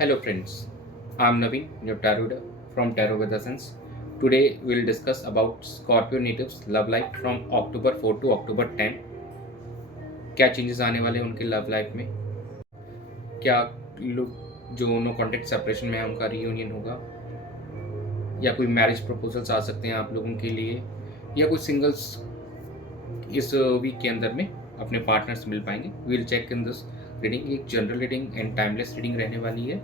Hello friends, I'm Naveen, your tarot reader from Tarot with Essence. Today we'll discuss about Scorpio natives love life from October 4 to October 10. क्या changes आने वाले हैं उनके love life में, क्या लोग जो नो कॉन्टेक्ट सेपरेशन में है उनका रियूनियन होगा, या कोई मैरिज प्रपोजल्स आ सकते हैं आप लोगों के लिए, या कोई सिंगल्स इस वीक के अंदर में अपने पार्टनर से मिल पाएंगे. Will check in this reading. एक general reading and timeless reading रहने वाली है.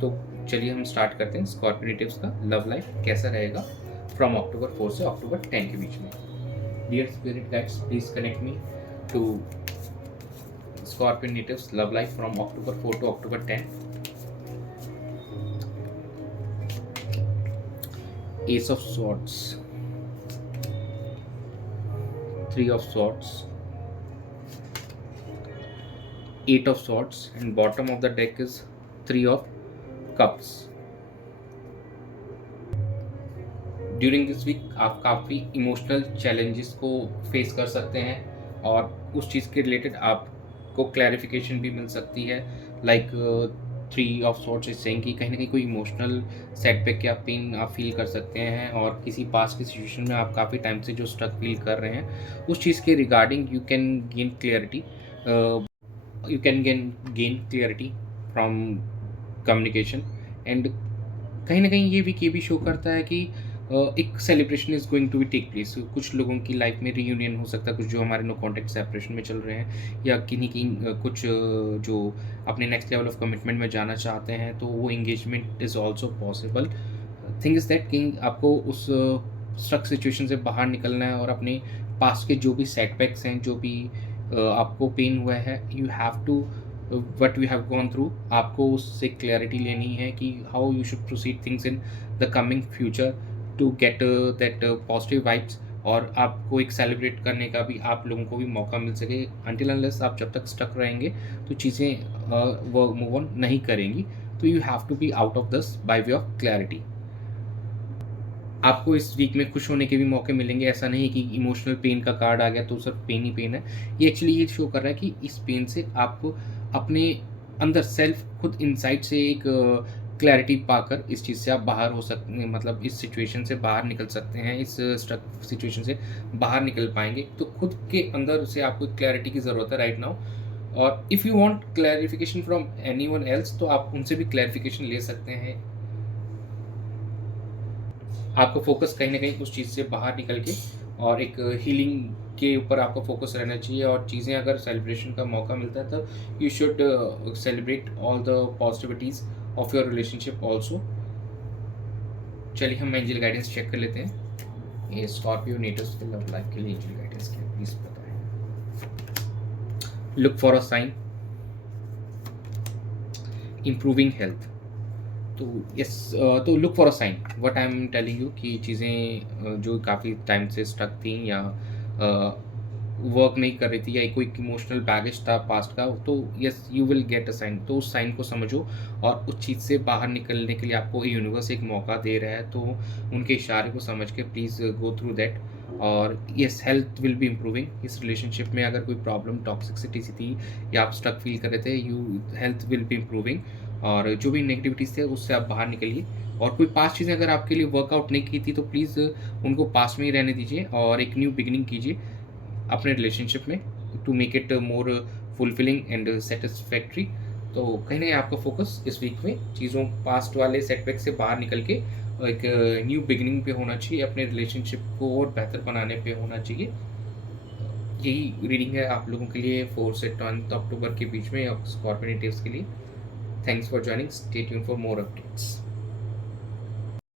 तो चलिए हम स्टार्ट करते हैं. स्कॉर्पियो नेटिव्स का लव लाइफ कैसा रहेगा फ्रॉम अक्टूबर 4 से अक्टूबर 10 के बीच में. Dear spirit guides, please connect me to Scorpio natives love life from October 4 to October 10. Ace of Swords, Three of Swords, Eight of Swords, and bottom of the deck is Three of Cups. During this week आप काफ़ी emotional challenges को face कर सकते हैं और उस चीज़ के related आपको क्लैरिफिकेशन भी मिल सकती है. Like three of swords is saying कि कहीं ना कहीं कोई इमोशनल सेटबैक या पेन आप फील कर सकते हैं और किसी पास्ट की सिचुएशन में आप काफ़ी टाइम से जो स्ट्रक फील कर रहे हैं उस चीज़ के regarding you can gain clarity. You can gain clarity from communication. And कहीं ना कहीं ये भी शो करता है कि एक celebration is going to be take place. कुछ लोगों की लाइफ में रीयूनियन हो सकता है, कुछ जो हमारे नो कॉन्टेक्ट सेपरेशन में चल रहे हैं, या किन्हीं कुछ जो अपने नेक्स्ट लेवल ऑफ कमिटमेंट में जाना चाहते हैं, तो वो engagement is also possible. Thing is that कि आपको उस स्ट्रक सिचुएशन से बाहर निकलना है और अपने पास्ट के जो भी सेटबैक्स हैं, जो भी आपको पेन हुआ है, you have to what you have gone through, आपको उससे क्लैरिटी लेनी है कि how you should proceed things in the coming future to get that positive vibes. और आपको एक सेलिब्रेट करने का भी आप लोगों को भी मौका मिल सके. अनटिल अनलेस आप जब तक स्टक रहेंगे तो चीज़ें वो मूव ऑन नहीं करेंगी. तो you have to be out of this by way of clarity. आपको इस वीक में खुश होने के भी मौके मिलेंगे. ऐसा नहीं कि इमोशनल पेन का कार्ड आ गया तो सिर्फ पेन ही पेन है. ये एक्चुअली ये शो कर रहा है कि इस पेन से आप अपने अंदर सेल्फ खुद इनसाइड से एक क्लैरिटी पाकर इस चीज़ से आप बाहर हो सकते हैं. मतलब इस सिचुएशन से बाहर निकल सकते हैं, इस स्ट्रक सिचुएशन से बाहर निकल पाएंगे. तो खुद के अंदर से आपको क्लैरिटी की ज़रूरत है राइट नाउ. और if you want clarification from anyone else तो आप उनसे भी क्लैरिफिकेशन ले सकते हैं. आपको फोकस कहीं ना कहीं उस चीज़ से बाहर निकल के और एक हीलिंग के ऊपर आपका फोकस रहना चाहिए. और चीज़ें अगर सेलिब्रेशन का मौका मिलता है तो you should celebrate all the positivities of your relationship also. चलिए हम एंजल गाइडेंस चेक कर लेते हैं. ये स्कॉर्पियो नेटिव्स के लव लाइफ के लिए एंजल गाइडेंस क्या प्लीज बताएं. Look for a sign, improving health. तो यस, तो look for a sign. What I am telling you कि चीज़ें जो काफ़ी टाइम से स्टक थी या वर्क नहीं कर रही थी या कोई इमोशनल बैगेज था पास्ट का, तो yes you will get a sign. तो उस साइन को समझो और उस चीज़ से बाहर निकलने के लिए आपको यूनिवर्स एक मौका दे रहा है. तो उनके इशारे को समझ के प्लीज़ गो थ्रू दैट. और yes, health will be improving. इस रिलेशनशिप में अगर कोई प्रॉब्लम टॉक्सिसिटी सी थी या आप स्टक फील कर रहे थे, you health will be improving. और जो भी नेगेटिविटीज़ थे उससे आप बाहर निकलिए. और कोई पास्ट चीज़ें अगर आपके लिए वर्कआउट नहीं की थी तो प्लीज़ उनको पास्ट में ही रहने दीजिए और एक न्यू बिगिनिंग कीजिए अपने रिलेशनशिप में to make it more fulfilling and satisfactory. तो कहीं ना कहीं आपका फोकस इस वीक में चीज़ों पास्ट वाले सेटबैक से बाहर निकल के एक न्यू बिगिनिंग पे होना चाहिए. अपने रिलेशनशिप को और बेहतर बनाने पे होना चाहिए. यही रीडिंग है आप लोगों के लिए 4 से 10 अक्टूबर के बीच में स्कॉर्पियो नेटिव्स के लिए. Thanks for joining. Stay tuned for more updates.